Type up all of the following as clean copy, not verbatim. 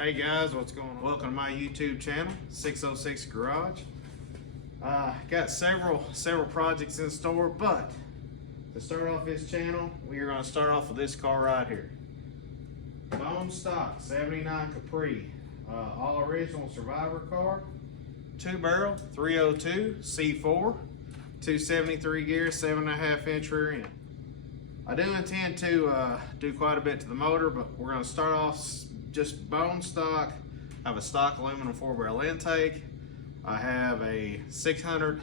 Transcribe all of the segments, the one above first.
Hey guys, what's going on? Welcome to my YouTube channel, 606 Garage. Got several projects in store, but to start off this channel, we are going to start off with this car right here. Bone stock 79 Capri, all original Survivor car, 2-barrel 302 C4, 273 gears, 7.5 inch rear end. I do intend to do quite a bit to the motor, but we're going to start off just bone stock. I have a stock aluminum 4-barrel intake. I have a 600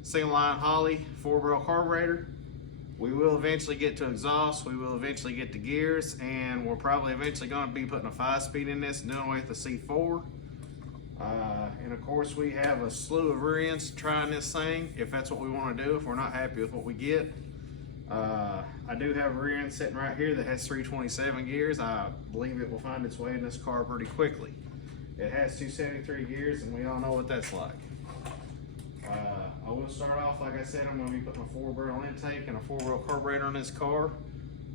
single line Holley 4-barrel carburetor. We will eventually get to exhaust. We will eventually get to gears, and we're probably eventually going to be putting a 5-speed in this and doing away with the C4. And of course, we have a slew of rear ends to try in this thing if that's what we want to do, if we're not happy with what we get. I do have a rear end sitting right here that has 327 gears. I believe it will find its way in this car pretty quickly. It has 273 gears, and we all know what that's like. I will start off, like I said, I'm going to be putting a 4-barrel intake and a 4-barrel carburetor on this car.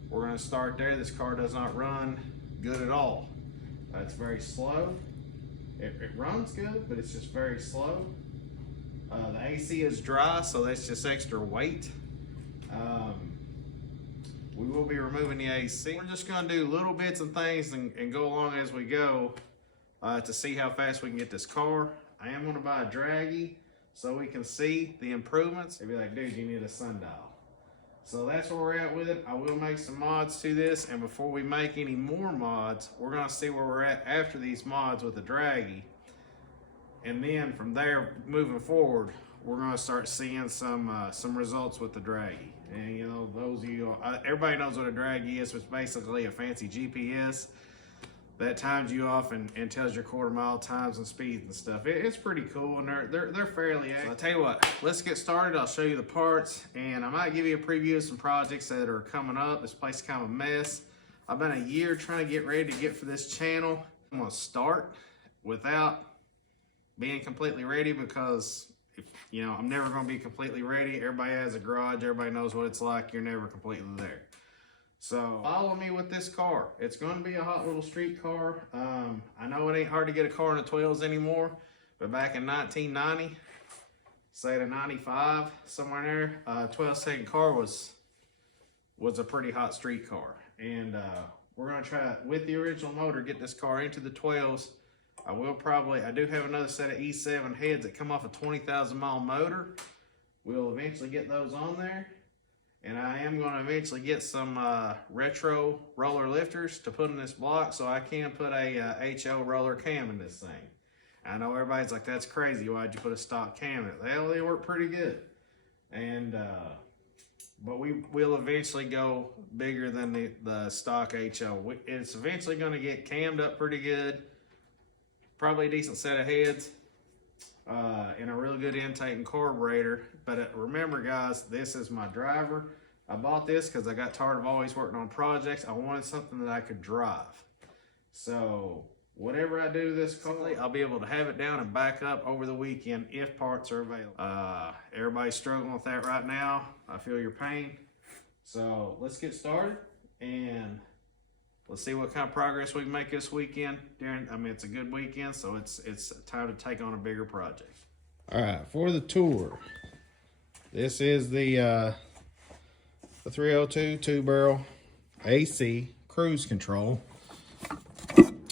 We're going to start there. This car does not run good at all. It's very slow. It runs good, but it's just very slow. The AC is dry, so that's just extra weight. We will be removing the AC. We're just going to do little bits and things and go along as we go to see how fast we can get this car. I am going to buy a draggy so we can see the improvements. They'd be like, dude, you need a sundial. So that's where we're at with it. I will make some mods to this, and before we make any more mods, we're going to see where we're at after these mods with the draggy. And then from there, moving forward, we're going to start seeing some results with the draggy. And you know, those of you, everybody knows what a draggy is. It's basically a fancy GPS that times you off and tells your quarter-mile times and speeds and stuff. It's pretty cool, and they're fairly accurate. So I'll tell you what, let's get started. I'll show you the parts, and I might give you a preview of some projects that are coming up. This place is kind of a mess. I've been a year trying to get ready to get for this channel. I'm gonna start without being completely ready because you know, I'm never going to be completely ready. Everybody has a garage. Everybody knows what it's like. You're never completely there. So follow me with this car. It's going to be a hot little street car. I know it ain't hard to get a car in the 12s anymore, but back in 1990, say to 95, somewhere in there, 12-second car was a pretty hot street car. And we're going to try, with the original motor, get this car into the 12s. I do have another set of E7 heads that come off a 20,000 mile motor. We'll eventually get those on there. And I am going to eventually get some retro roller lifters to put in this block so I can put a HO roller cam in this thing. I know everybody's like, that's crazy. Why'd you put a stock cam in it? Well, they work pretty good. And, but we'll eventually go bigger than the stock HO. It's eventually going to get cammed up pretty good. Probably a decent set of heads and a really good intake and carburetor. But remember, guys, this is my driver. I bought this because I got tired of always working on projects. I wanted something that I could drive. So whatever I do this car, I'll be able to have it down and back up over the weekend if parts are available. Everybody's struggling with that right now. I feel your pain. So let's get started and let's see what kind of progress we can make this weekend. It's a good weekend, so it's time to take on a bigger project. All right, for the tour, this is the 302 2-barrel AC cruise control.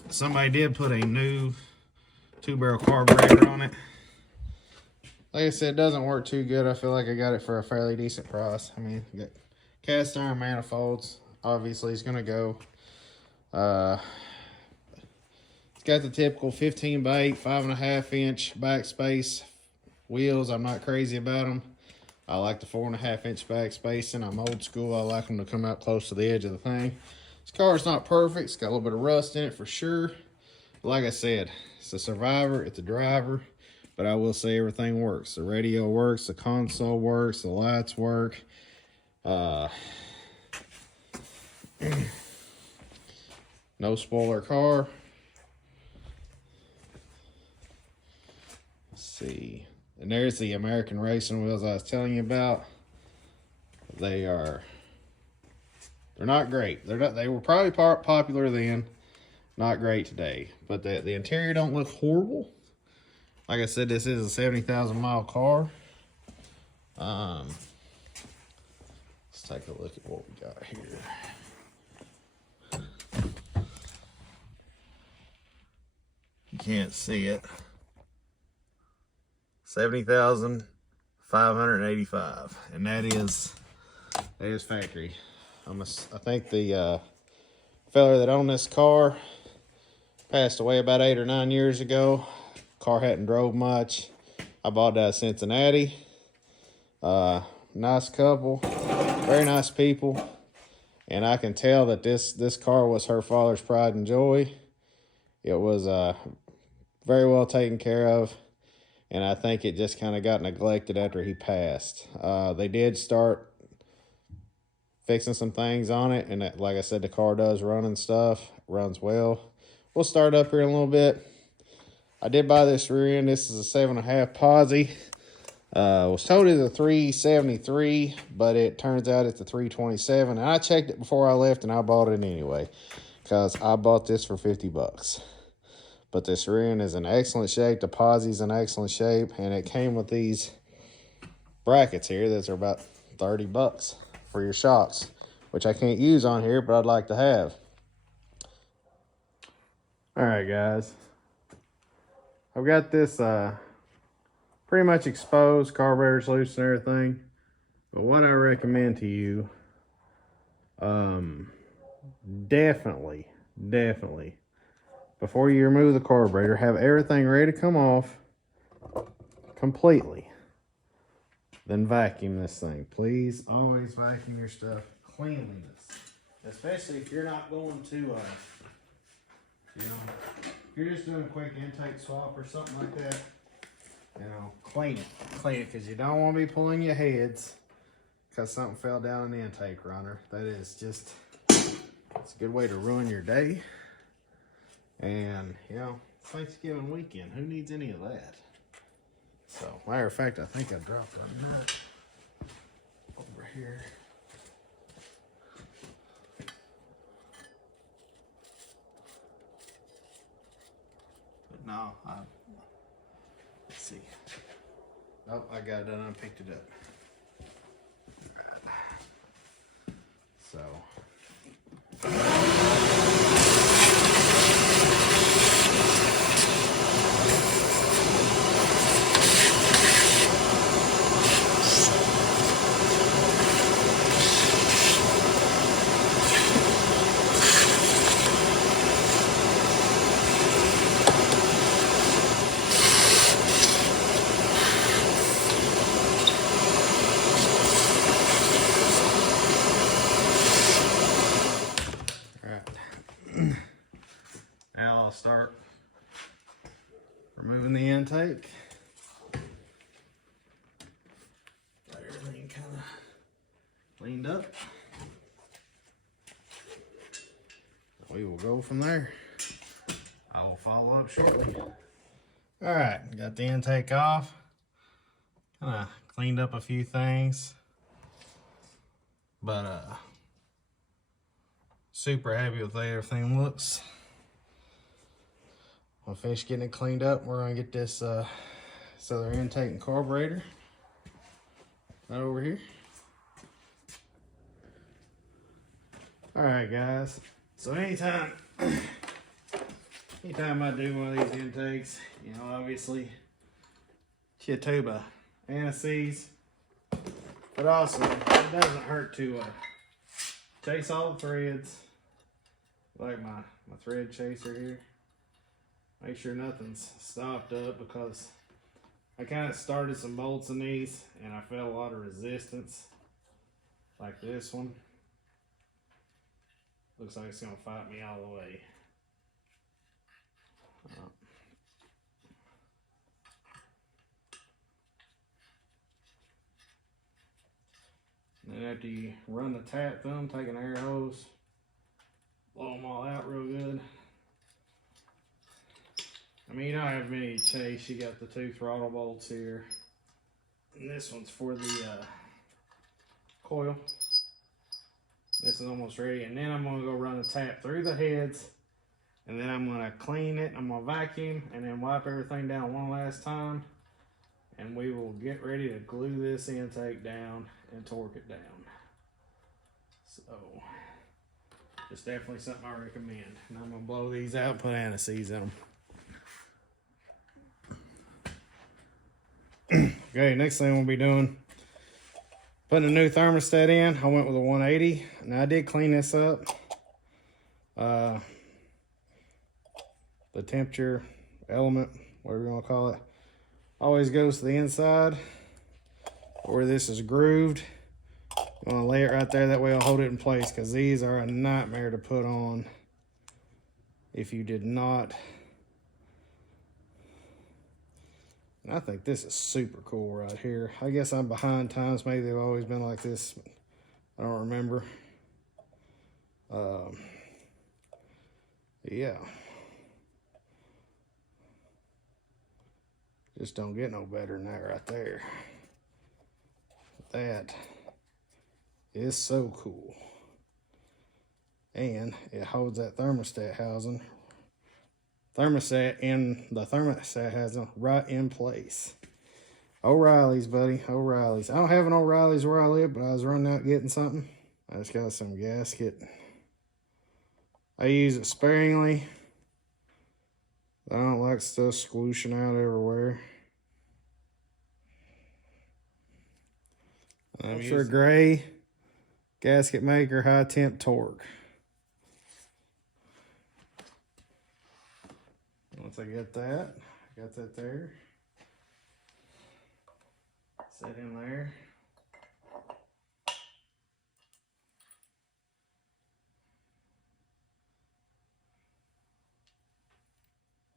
Somebody did put a new 2-barrel carburetor on it. Like I said, it doesn't work too good. I feel like I got it for a fairly decent price. I mean, you got cast iron manifolds. Obviously, it's going to go. It's got the typical 15 by 8, 5.5 inch backspace wheels. I'm not crazy about them. I like the 4.5 inch backspace, and I'm old school. I like them to come out close to the edge of the thing. This car's not perfect. It's got a little bit of rust in it for sure. But like I said, it's a Survivor. It's a driver. But I will say everything works. The radio works. The console works. The lights work. No spoiler car. Let's see. And there's the American racing wheels I was telling you about. They're not great. They were probably popular then. not great today. But the interior don't look horrible. Like I said, this is a 70,000 mile car. Let's take a look at what we got here. You can't see it. 70,585, and that is factory. I think the fella that owned this car passed away about 8 or 9 years ago. Car hadn't drove much. I bought that at Cincinnati. Nice couple, very nice people, and I can tell that this car was her father's pride and joy. It was very well taken care of, and I think it just kind of got neglected after he passed. They did start fixing some things on it, and like I said, the car does run and stuff, runs well. We'll start up here in a little bit. I did buy this rear end. This is a 7.5 posi. Was told it's a 373, but it turns out it's a 327. And I checked it before I left, and I bought it anyway, because I bought this for 50 bucks. But this rear end is in excellent shape. The posi's in excellent shape, and it came with these brackets here that are about 30 bucks for your shocks, which I can't use on here, but I'd like to have. All right, guys. I've got this pretty much exposed, carburetor's loose and everything. But what I recommend to you, definitely, before you remove the carburetor, have everything ready to come off completely. Then vacuum this thing. Please always vacuum your stuff. Cleanliness. Especially if you're not going to, you know, if you're just doing a quick intake swap or something like that, you know, clean it, because you don't want to be pulling your heads because something fell down in the intake runner. That is just, it's a good way to ruin your day. And, you know, Thanksgiving weekend, who needs any of that? So, matter of fact, I think I dropped a nut over here. But no, let's see. Nope, I got it done. I picked it up. All right. So. Now I'll start removing the intake. Got everything kind of cleaned up. We will go from there. I will follow up shortly. All right, got the intake off. Kind of cleaned up a few things, but super happy with the way everything looks. I'll finish getting it cleaned up. We're gonna get this other intake and carburetor right over here. All right, guys. So anytime I do one of these intakes, you know, obviously tuba anti-seize, but also it doesn't hurt to chase all the threads, like my thread chaser here. Make sure nothing's stopped up, because I kind of started some bolts in these and I felt a lot of resistance, like this one. Looks like it's gonna fight me all the way. Then after you run the tap thumb, take an air hose, blow them all out real good. I mean, you don't have many to chase. You got the 2 throttle bolts here, and this one's for the coil. This is almost ready, and then I'm gonna go run the tap through the heads And then I'm gonna clean it, I'm gonna vacuum, and then wipe everything down one last time. And we will get ready to glue this intake down and torque it down. So, it's definitely something I recommend. And I'm gonna blow these out and put anti-seize in them. Okay, next thing we'll be doing, putting a new thermostat in. I went with a 180. Now I did clean this up. The temperature element, whatever you want to call it, always goes to the inside where this is grooved. You want to lay it right there, that way I'll hold it in place, because these are a nightmare to put on if you did not. And I think this is super cool right here. I guess I'm behind times. Maybe they've always been like this. I don't remember. Yeah. Just don't get no better than that right there. That is so cool. And it holds that thermostat housing. Thermostat housing right in place. O'Reilly's, buddy. O'Reilly's. I don't have an O'Reilly's where I live, but I was running out getting something. I just got some gasket. I use it sparingly. I don't like stuff squooshing out everywhere. I'm sure gray gasket maker, high temp torque. Once I get that, I got that there. Set in there.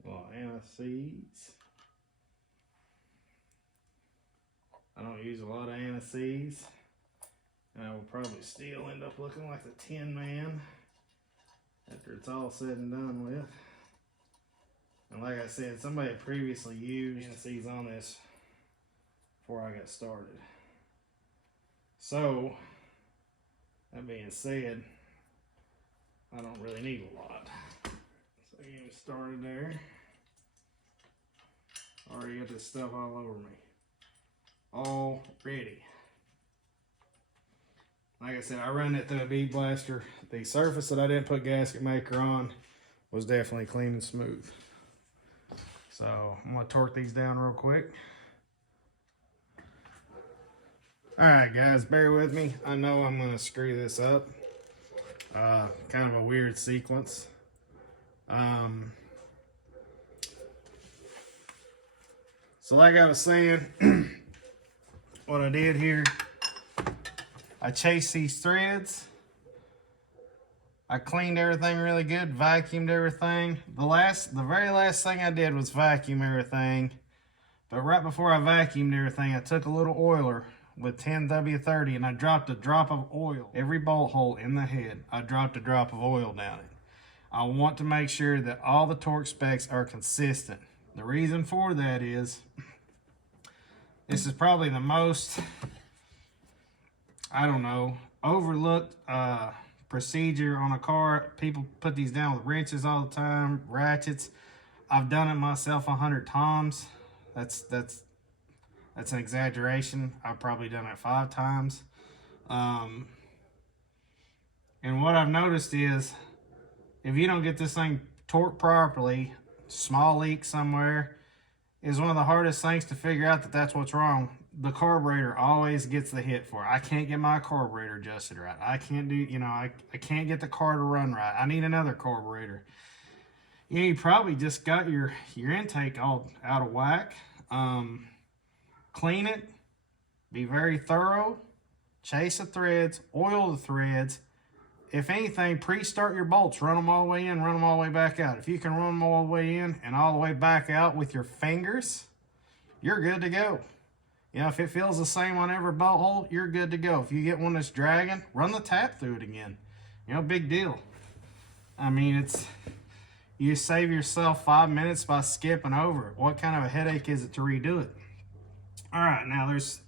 Well, anti-seize. I don't use a lot of anti-seize, and I will probably still end up looking like the Tin Man after it's all said and done with. And like I said, somebody previously used anti-seize on this before I got started. So, that being said, I don't really need a lot. So get me started there. Already got this stuff all over me. All ready. Like I said, I ran it through a bead blaster. The surface that I didn't put gasket maker on was definitely clean and smooth. So I'm gonna torque these down real quick. All right, guys, bear with me. I know I'm gonna screw this up. Kind of a weird sequence. So like I was saying, what I did here, I chased these threads. I cleaned everything really good, vacuumed everything. The very last thing I did was vacuum everything. But right before I vacuumed everything, I took a little oiler with 10W30 and I dropped a drop of oil. Every bolt hole in the head, I dropped a drop of oil down it. I want to make sure that all the torque specs are consistent. The reason for that is, this is probably the most, I don't know, overlooked procedure on a car. People put these down with wrenches all the time, ratchets. I've done it myself 100 times. That's an exaggeration. I've probably done it 5 times. And what I've noticed is, if you don't get this thing torqued properly, small leak somewhere is one of the hardest things to figure out that that's what's wrong. The carburetor always gets the hit for it. I can't get my carburetor adjusted right. I can't do, I can't get the car to run right. I need another carburetor. You probably just got your intake all out of whack. Clean it, be very thorough, chase the threads, oil the threads. If anything, pre-start your bolts, run them all the way in, run them all the way back out. If you can run them all the way in and all the way back out with your fingers, you're good to go. If it feels the same on every bolt hole, you're good to go. If you get one that's dragging, run the tap through it again. Big deal. I mean, you save yourself 5 minutes by skipping over it. What kind of a headache is it to redo it? All right, now there's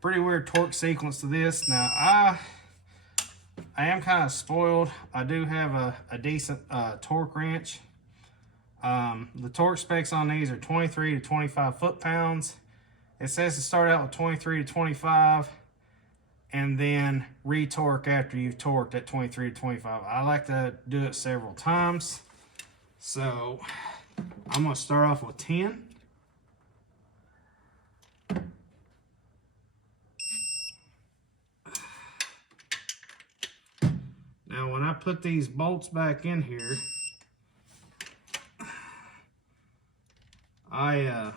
pretty weird torque sequence to this. Now, I am kind of spoiled. I do have a decent torque wrench. The torque specs on these are 23 to 25 foot-pounds. It says to start out with 23 to 25 and then retorque after you've torqued at 23 to 25. I like to do it several times. So I'm going to start off with 10. Now when I put these bolts back in here, why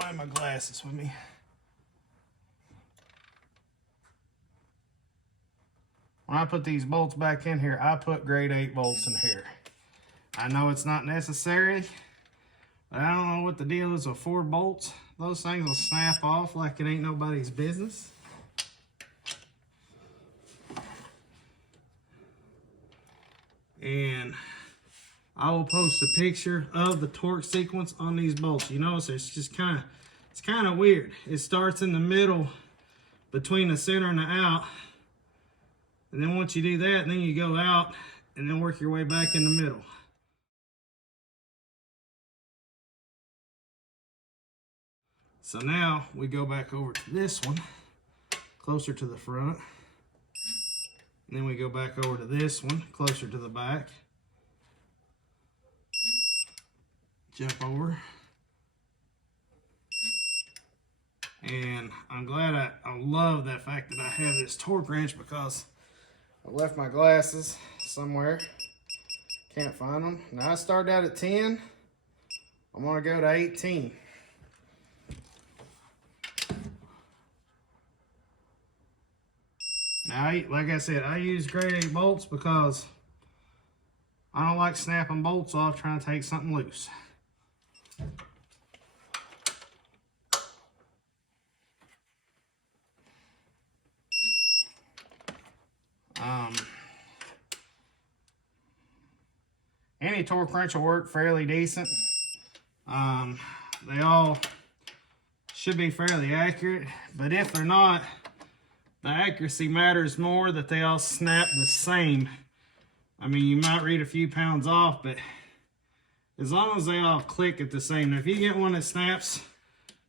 are my glasses with me? When I put these bolts back in here, I put grade 8 bolts in here. I know it's not necessary, but I don't know what the deal is with 4 bolts. Those things will snap off like it ain't nobody's business. And I will post a picture of the torque sequence on these bolts. You notice it's kind of weird. It starts in the middle between the center and the out. And then once you do that, then you go out and then work your way back in the middle. So now we go back over to this one, closer to the front. And then we go back over to this one, closer to the back. Jump over. And I'm glad I love that fact that I have this torque wrench because I left my glasses somewhere. Can't find them. Now I started out at 10. I'm gonna go to 18. Now, like I said, I use grade 8 bolts because I don't like snapping bolts off trying to take something loose. Any torque wrench will work fairly decent. They all should be fairly accurate, but if they're not, the accuracy matters more, that they all snap the same. I mean, you might read a few pounds off, but as long as they all click at the same. Now, if you get one that snaps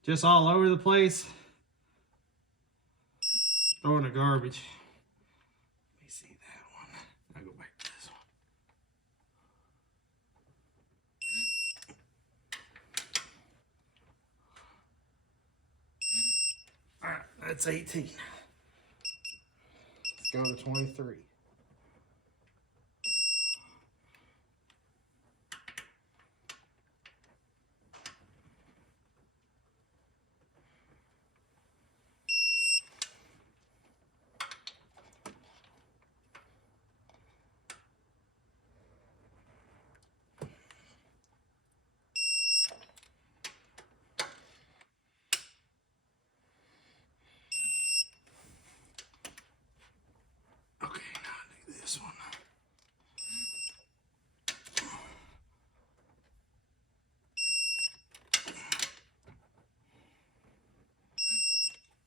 just all over the place, throw it in the garbage. Let me see that one. I'll go back to this one. All right, that's 18. Go to 23.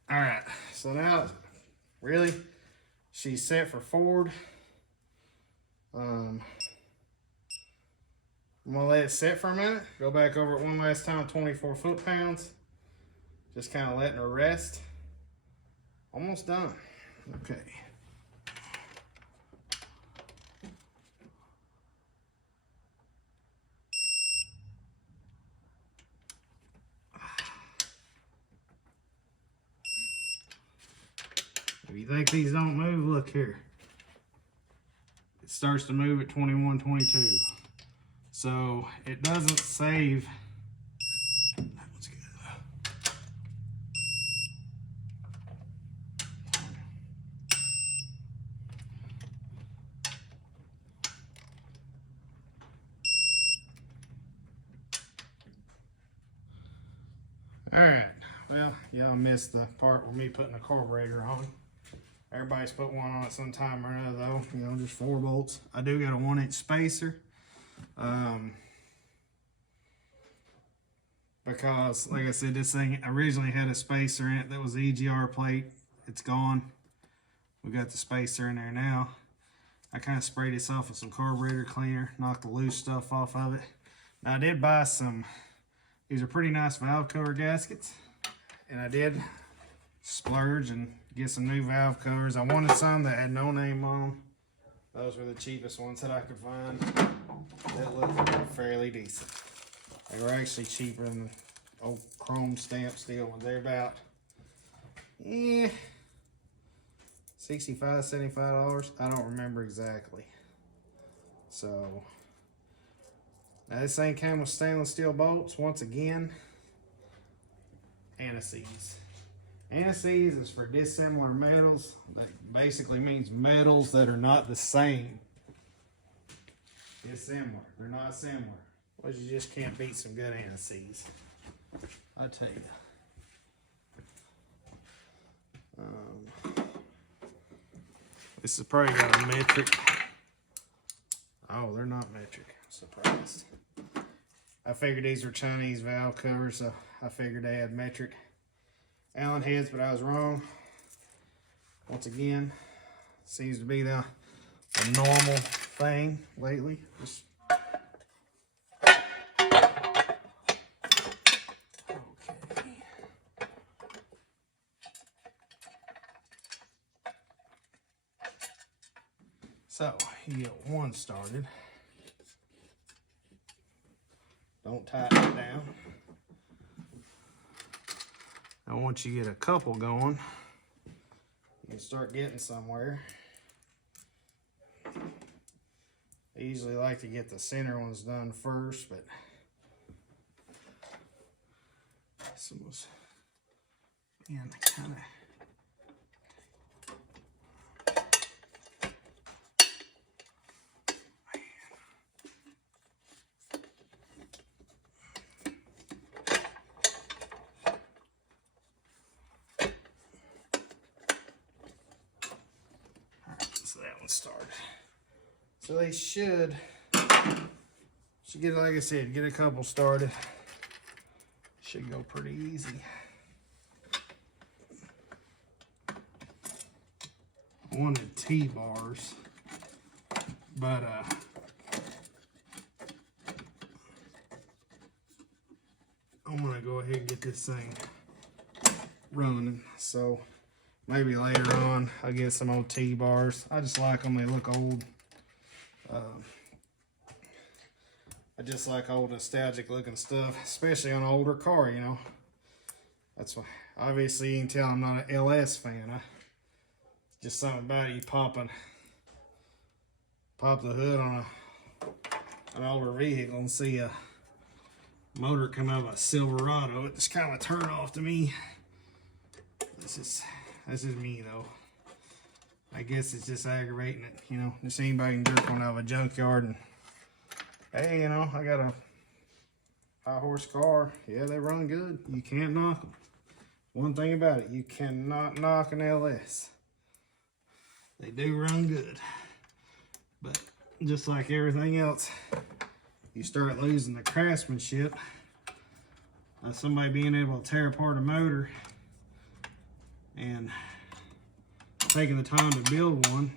All right, so now, really, she's set for forward. I'm gonna let it sit for a minute. Go back over it one last time, 24 foot-pounds. Just kind of letting her rest. Almost done. Okay. If you think these don't move, look here. It starts to move at 21, 22. So it doesn't save. That one's good. All right. Well, yeah, I missed the part where me putting the carburetor on. Everybody's put one on at some time or another, though. You know, just 4 bolts. I do got a 1-inch spacer. Because, like I said, this thing originally had a spacer in it that was the EGR plate. It's gone. We got the spacer in there now. I kind of sprayed this off with some carburetor cleaner, knocked the loose stuff off of it. Now, I did buy some, these are pretty nice valve cover gaskets. And I did splurge and get some new valve covers. I wanted some that had no name on them. Those were the cheapest ones that I could find that looked fairly decent. They were actually cheaper than the old chrome stamp steel ones. They're about, $65, $75. I don't remember exactly. So, now this thing came with stainless steel bolts. Once again, antices. Antices is for dissimilar metals. That basically means metals that are not the same. Dissimilar. They're not similar. Well, you just can't beat some good antices. I tell you. This is probably got a metric. Oh, they're not metric. I'm surprised. I figured these were Chinese valve covers, so I figured they had metric Allen heads, but I was wrong. Once again, seems to be the normal thing lately. Just so, you get one started. Don't tighten it down. Now once you get a couple going, you can start getting somewhere. I usually like to get the center ones done first, but this one was, man, kind of. That one started. So they should get, like I said, get a couple started. Should go pretty easy. I wanted T-bars, but I'm gonna go ahead and get this thing running. So maybe later on I'll get some old T-bars. I just like them, they look old. I just like old nostalgic looking stuff, especially on an older car, you know. That's why, obviously you can tell I'm not an LS fan. Just something about it, you pop the hood on an older vehicle and see a motor come out of a Silverado. It's kind of a turn off to me. This is me though. I guess it's just aggravating it, you know. Just anybody can jerk one out of a junkyard and, hey, you know, I got a high horse car. Yeah, they run good. You can't knock them. One thing about it, you cannot knock an LS. They do run good. But just like everything else, you start losing the craftsmanship of somebody being able to tear apart a motor and taking the time to build one.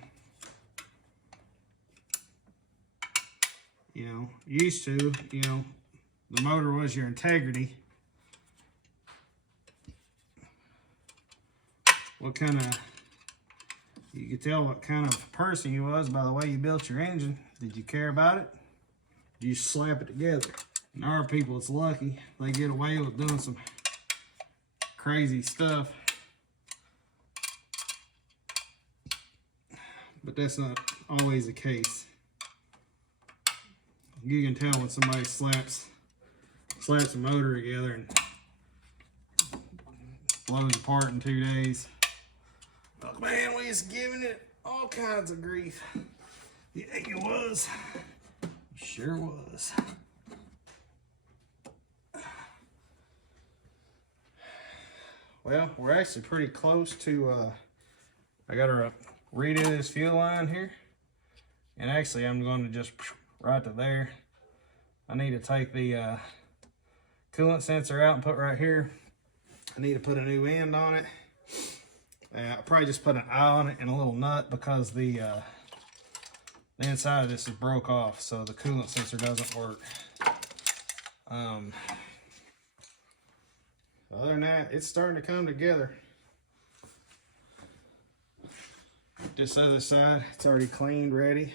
You know, used to, you know, the motor was your integrity. What kind of, you could tell what kind of person you was by the way you built your engine. Did you care about it? Did you slap it together? And our people, it's lucky they get away with doing some crazy stuff. But that's not always the case. You can tell when somebody slaps a motor together and blows apart in 2 days. Look, man, we was giving it all kinds of grief. Yeah, it was. It sure was. Well, we're actually pretty close to, I gotta redo this fuel line here. And actually, I'm going to just right to there. I need to take the coolant sensor out and put right here. I need to put a new end on it. I'll probably just put an eye on it and a little nut because the inside of this is broke off, so the coolant sensor doesn't work. Other than that, it's starting to come together. This other side, it's already cleaned, ready.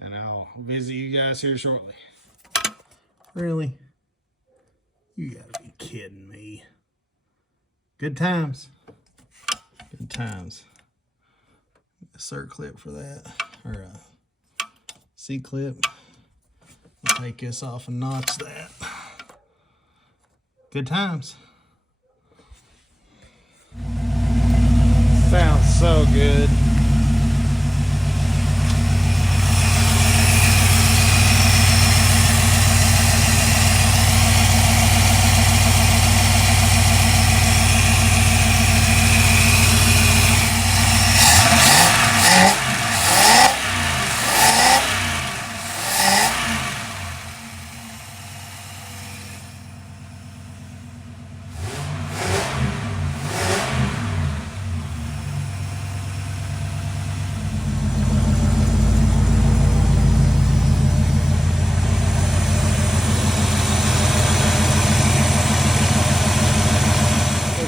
And I'll visit you guys here shortly. Really? You gotta be kidding me. Good times. Good times. A circlip for that, or a C-clip. I'll take this off and notch that. Good times. Sounds so good.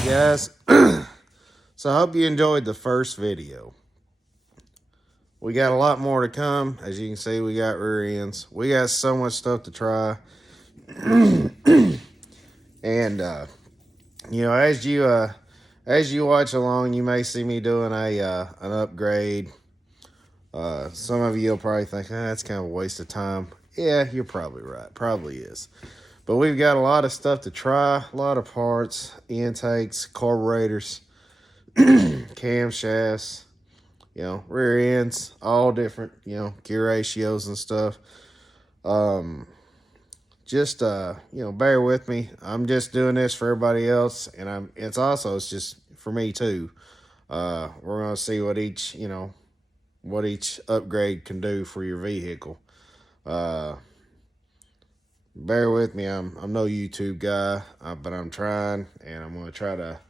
Guys, so I hope you enjoyed the first video. We got a lot more to come. As you can see, we got rear ends. We got so much stuff to try. And you know, as you watch along, you may see me doing an upgrade. Some of you will probably think, that's kind of a waste of time. Yeah, you're probably right. Probably is. But we've got a lot of stuff to try, a lot of parts, intakes, carburetors, camshafts, you know, rear ends, all different, you know, gear ratios and stuff. Just, you know, bear with me. I'm just doing this for everybody else, and it's just for me too. We're going to see what each upgrade can do for your vehicle. Bear with me. I'm no YouTube guy, but I'm trying, and I'm going to try to,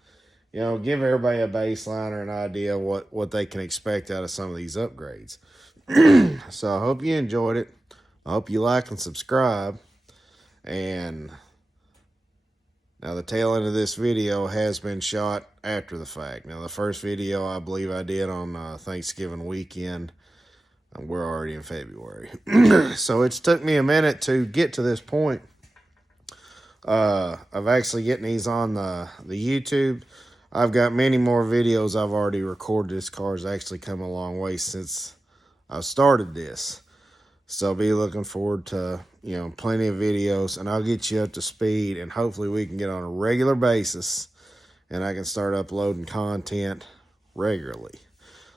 you know, give everybody a baseline or an idea of what they can expect out of some of these upgrades. So I hope you enjoyed it. I hope you like and subscribe. And now the tail end of this video has been shot after the fact. Now the first video I believe I did on Thanksgiving weekend. And we're already in February. So it's took me a minute to get to this point of actually getting these on the YouTube. I've got many more videos I've already recorded. This car's actually come a long way since I started this. So be looking forward to, you know, plenty of videos, and I'll get you up to speed, and hopefully we can get on a regular basis and I can start uploading content regularly.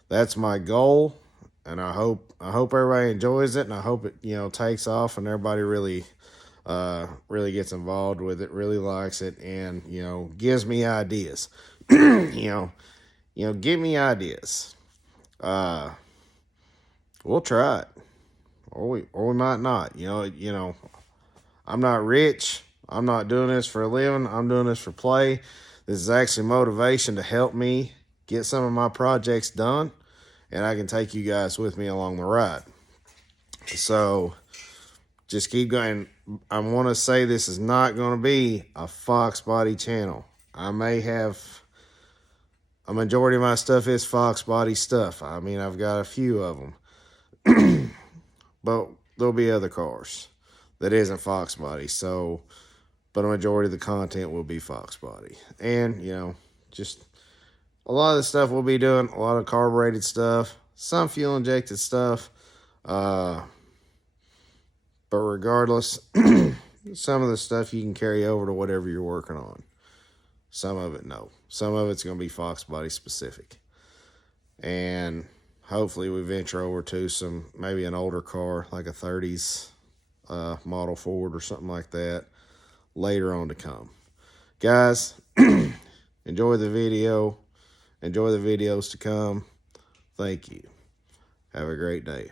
That's my goal. And I hope everybody enjoys it, and I hope it, you know, takes off and everybody really gets involved with it, really likes it, and, you know, gives me ideas. you know, give me ideas. We'll try it, or we might not. You know, I'm not rich. I'm not doing this for a living. I'm doing this for play. This is actually motivation to help me get some of my projects done. And I can take you guys with me along the ride. So just keep going. I want to say this is not going to be a Fox Body channel. I may have a majority of my stuff is Fox Body stuff. I mean, I've got a few of them. But there'll be other cars that isn't Fox Body. So, but a majority of the content will be Fox Body. And, you know, just a lot of the stuff we'll be doing, a lot of carbureted stuff, some fuel injected stuff. But regardless, some of the stuff you can carry over to whatever you're working on. Some of it, no. Some of it's going to be Fox Body specific. And hopefully we venture over to maybe an older car, like a 30s model Ford or something like that, later on to come. Guys, enjoy the video. Enjoy the videos to come. Thank you. Have a great day.